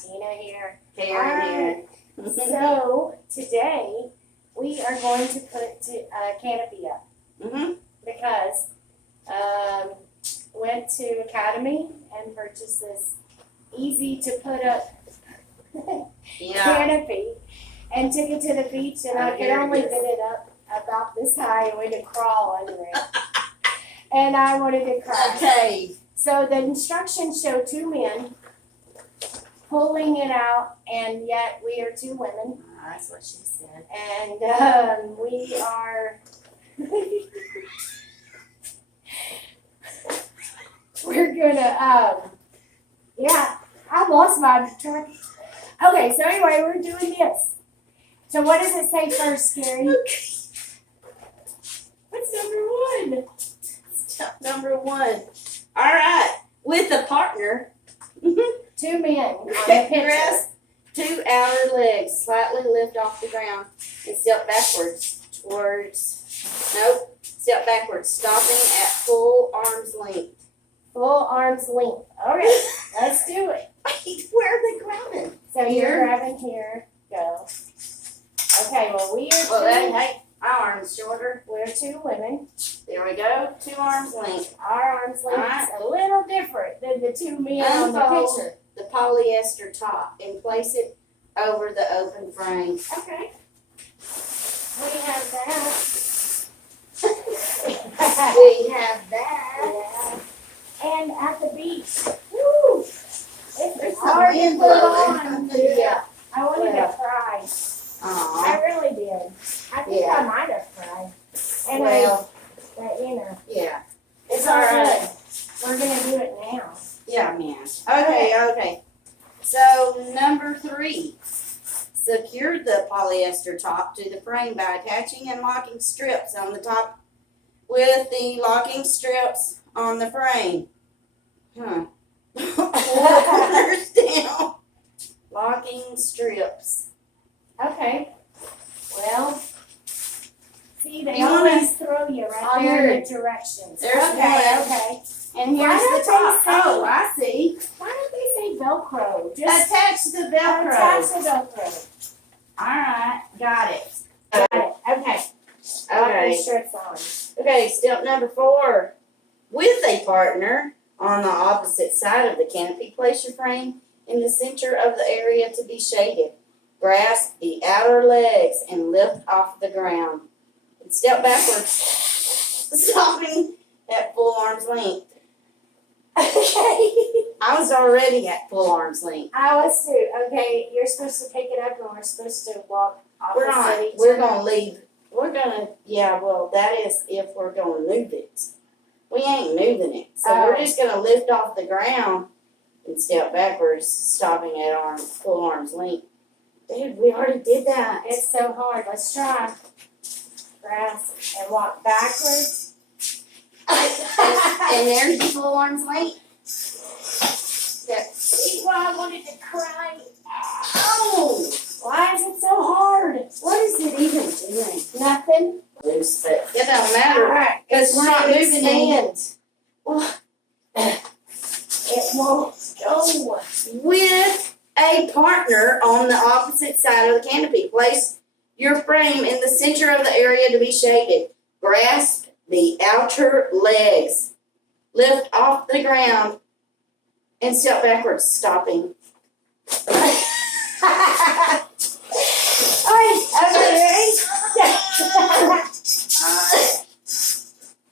Tina here. Karen here. So today we are going to put Canopy up because went to Academy and purchased this easy to put up canopy and took it to the beach, and I could only get it up about this high and we had to crawl under it. And I wanted to cry. Okay. So the instructions show two men pulling it out, and yet we are two women. That's what she said. And we are we're gonna yeah, I lost my track. Okay, so anyway, we're doing this. So what does it say first, Scary? What's number one? Step number one. All right. With a partner. Two men on the picture. Rest 2 outer legs. Slightly lift off the ground and step backwards towards. Nope. Step backwards, stopping at full arm's length. Full arm's length. All right, let's do it. Wait, where are they grabbing? So Here? you're grabbing here. Go. Okay, well we are Well, hey, my arm's shorter. we're two women. There we go. 2 arms length. Our arm's length Alright. is a little different than the two men on the Unfold picture. the polyester top and place it over the open frame. Okay. We have that. We have that. Yeah. And at the beach. Woo! It's There's hard some to wind put blowing. on. Yeah. I wanted Well. to cry. Aw. I really did. I think Yeah. I might have cried. And Well, but you know, yeah. it's all all right. good. We're gonna do it now. Yeah, man. Okay. So, number 3. Secure the polyester top to the frame by attaching and locking strips on the top with the locking strips on the frame. Huh. 4 corners down. Locking strips. Okay. Well, see, they You wanna- always throw you right Oh, there in here. the directions. There's okay, one. okay. And Why here's don't the top. they say- Oh, I see. Why don't they say Velcro? Just Attach the Velcro. attach the Velcro. Alright, got it. Got it. Okay. Lock Okay. the strips on. Okay, step number 4. With a partner on the opposite side of the canopy, place your frame in the center of the area to be shaded. Grasp the outer legs and lift off the ground. And step backwards, stopping at full arm's length. Okay. I was already at full arm's length. I was too. Okay, you're supposed to pick it up, and we're supposed to walk We're opposite not. each We're other. gonna leave. We're gonna. Yeah. Well, that is if we're gonna move it. We ain't moving it, so we're Oh. just gonna lift off the ground and step backwards, stopping at full arm's length. Dude, we already did that. It's so hard. Let's try. Grasp and walk backwards. And there's the full arm's length. See why I wanted to cry? Oh, Why is it so hard? what is it even doing? Nothing. Loose, but it don't matter Alright, because we're not moving it. it won't go. With a partner on the opposite side of the canopy, place your frame in the center of the area to be shaded. Grasp the outer legs. Lift off the ground and step backwards, stopping.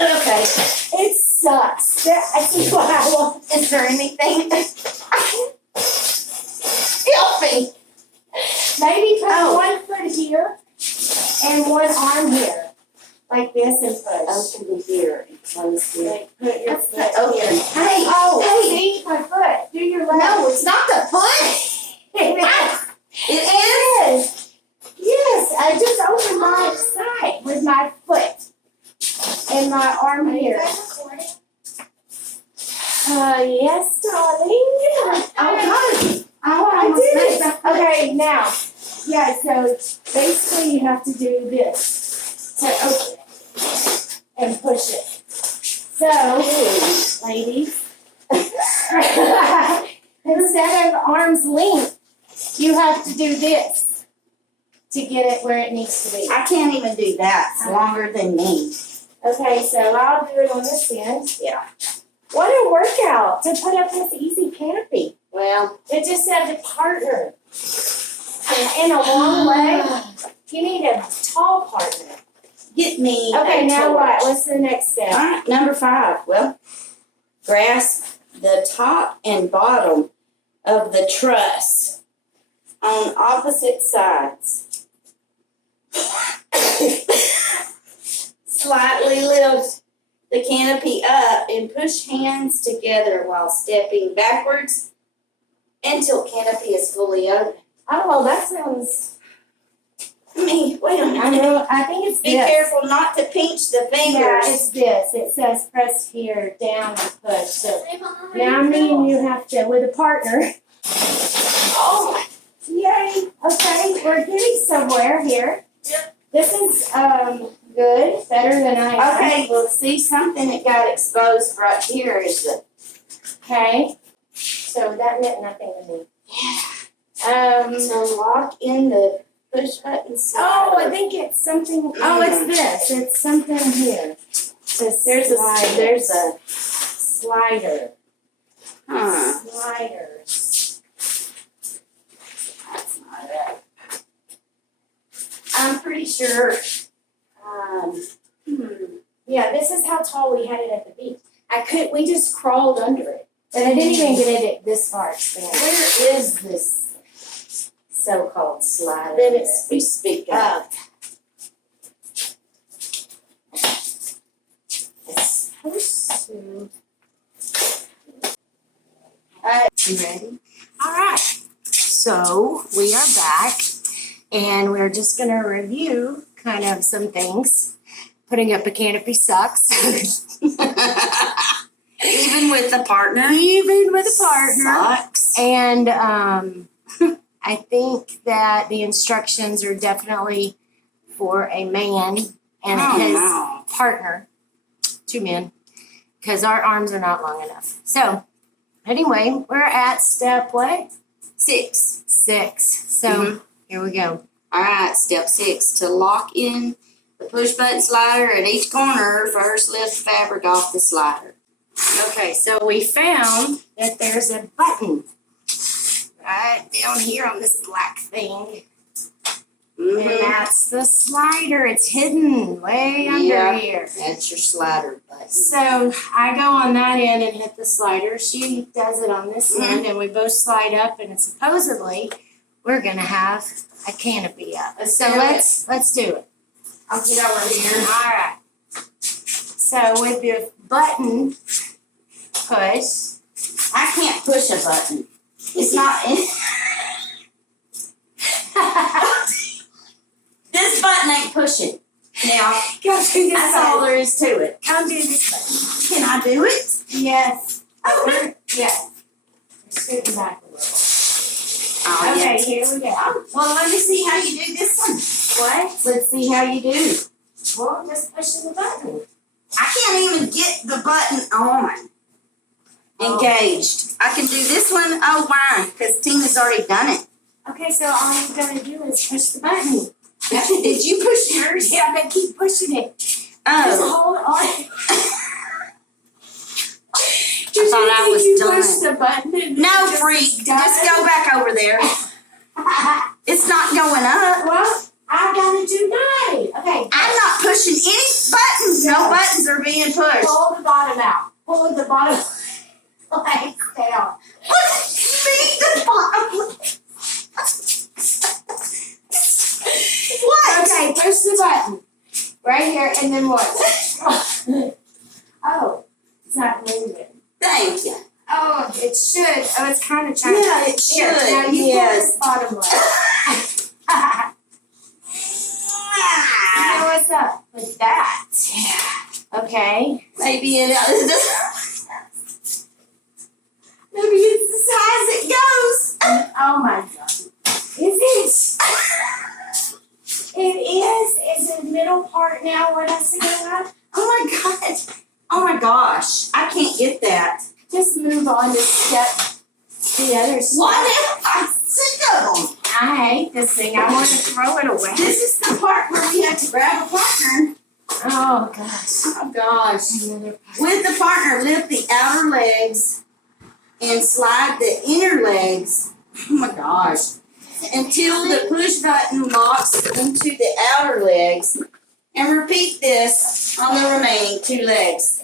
Okay. It sucks. That's why I want. Is there anything? Help me. Maybe put Oh. one foot here and one arm here, like this, and push. Open here and close here. Like put your foot Okay. here. Hey, Oh, hey. see my foot. Do your leg. No, it's not the foot. It is. It is. Yes, I just opened my side with my foot and my arm here. Yes, darling. Oh, God. I did it. Okay, now, yeah, so basically you have to do this to open it and push it. So, ladies, Instead of arm's length, you have to do this to get it where it needs to be. I can't even do that. It's longer than me. Okay, so I'll do it on this end. Yeah. What a workout to put up this easy canopy. Well, It just said a partner. And a long leg. You need a tall partner. get me Okay, a now torch. what? What's the next step? All right, number 5. Well, grasp the top and bottom of the truss on opposite sides. Slightly lift the canopy up and push hands together while stepping backwards until canopy is fully open. Oh, well, that sounds. Wait a I minute. know. I think it's Be this. careful not to pinch the Yeah, fingers. it's this. It says press here, down, and push. So now me and you have to, with a partner. Oh, yay. Okay, we're getting somewhere here. Yep. This is good, better than I am. Okay, well, see, something that got exposed right here is the. Okay. So that meant nothing to me. So lock in the push button slider. Oh, I think it's something. Oh, it's this. It's something here. This There's a slider. Huh. Sliders. That's not it. I'm pretty sure. Yeah, this is how tall we had it at the beach. We just crawled under it. And I didn't even get it this far expanded. Where is this so-called slider? Then that we speak of. It's supposed to. You ready? All right. So we are back, and we're just going to review kind of some things. Putting up a canopy sucks. Even with the partner. Even with a partner. Sucks. And I think that the instructions are definitely for a man and his partner, 2 men, because our arms are not long enough. So anyway, we're at step what? 6. 6. So here we go. All right, step 6. To lock in the push button slider at each corner, first lift the fabric off the slider. Okay, so we found that there's a button right down here on this black thing. And that's the slider. It's hidden way under here. That's your slider button. So I go on that end and hit the slider. She does it on this end, and we both slide up, and supposedly we're gonna have a canopy up. So let's do it. I'll get over here. All right. So with your button push, I can't push a button. It's not in. This button ain't pushing. Now, go do this that's all button. there is to it. Come do this button. Can I do it? Yes. Oh, Yes. Scoot back a little. Oh, Okay, yeah. here we go. Well, let me see how you do this one. What? Let's see how you do. Well, just pushing the button. I can't even get the button on. Engaged. I can do this one. Oh, why? Because Tina's already done it. Okay, so all you're gonna do is push the button. Did you push yours? Yeah, but keep pushing it. Just Oh. hold on. I thought I was you done. push the button and No, just freak. done? Just go back over there. It's not going up. Well, I gotta do mine. Okay. I'm not pushing any buttons. No buttons are being pushed. Pull the bottom out. Pull the bottom legs down. Speak the bottom. What? Okay, push the button. Right here, and then what? Oh, it's not moving. Thank you. Oh, it should. Oh, it's kind of trying. Yeah, it Here, should. now you Yes. pull this bottom leg. Now what's up with that? Okay. Maybe it is. Maybe it's the size it goes. Oh my God. Is it? It is. Is the middle part now what I see about? Oh my God. Oh my gosh. I can't get that. Just move on to step The other stuff. What if I'm sick of them? I hate this thing. I want to throw it away. This is the part where we have to grab a partner. Oh gosh. Oh gosh. Another With the partner, lift the outer legs and slide the inner legs. Oh my gosh. Until the push button locks into the outer legs. And repeat this on the remaining 2 legs.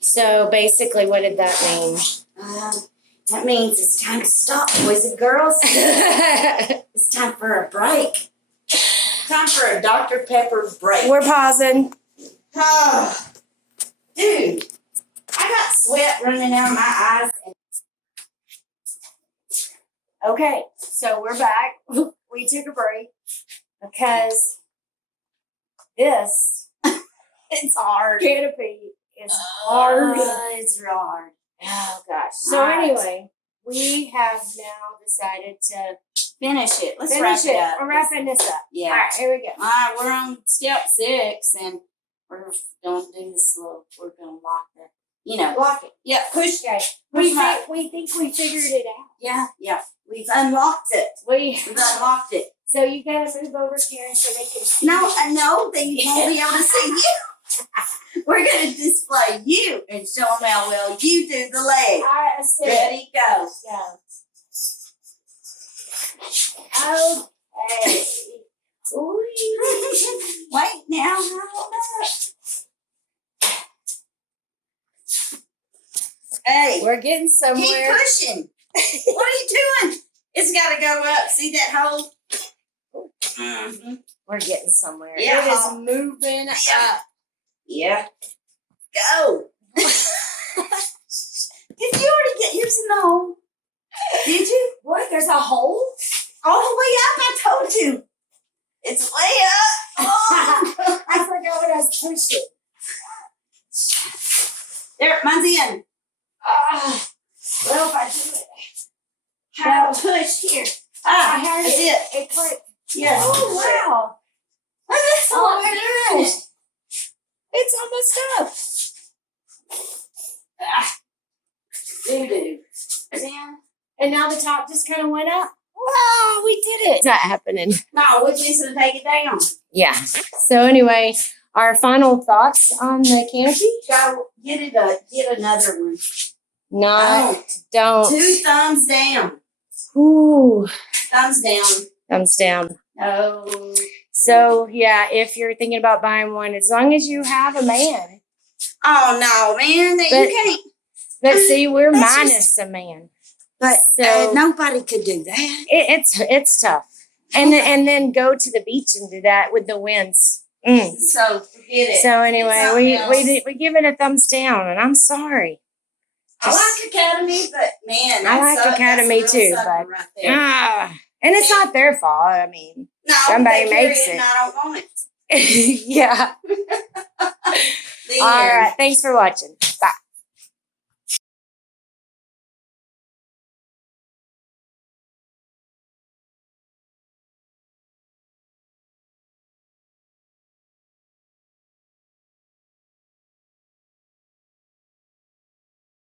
So basically, what did that mean? That means it's time to stop, boys and girls. It's time for a break. Time for a Dr. Pepper break. We're pausing. Oh, dude, I got sweat running out of my eyes. Okay, so we're back. We took a break because this It's hard. canopy is hard. It's real hard. Oh gosh. So All right. anyway, we have now decided to Finish it. Let's finish wrap it up. We're wrapping this up. Yeah. All right, here we go. All right, we're on step 6, and we're going to do this slow. We're going to lock the, Block it. yeah, push. Okay. Push We my- think we figured it out. Yeah. We've unlocked it. We've unlocked it. So you gotta move over here so they can see. No, I know they won't be able to see you. We're going to display you and show them how well you do the leg. I said, Ready, go. go. Okay. Ooh. Wait now, hold up. Hey, We're getting keep somewhere. pushing. What are you doing? It's got to go up. See that hole? Mm-hmm. We're getting somewhere. Yeah. It is moving up. Yeah. Go. Did you already get yours in the hole? Did you? What? There's a hole? All the way up, I told you. It's way up. Oh. I forgot what I was pushing. There, mine's in. Well, if I do it. Try to push here. I had That's it. it. It clicked. Yeah. Oh, wow. Look at this Oh, one. my We're doing gosh. it. It's almost up. Doo-doo. Then, And now the top just kind of went up. Wow, we did it. It's not happening. no, we're just going to take it down. Yeah. So anyway, our final thoughts on the canopy? Go get another one. Don't. 2 thumbs down. Ooh. Thumbs down. Thumbs down. No. So yeah, if you're thinking about buying one, as long as you have a man. Oh, no, man. But- You can't. But see, we're That's minus a man. But So- nobody could do that. It's tough. And then go to the beach and do that with the winds. So forget it. So anyway, Something else. we give it a thumbs down, and I'm sorry. I like Academy, but man, I like that's Academy that's a too, real sucker but- right there. And it's not their fault. I mean, No, somebody they carry makes it. and I don't want it. yeah. The All end. right. Thanks for watching.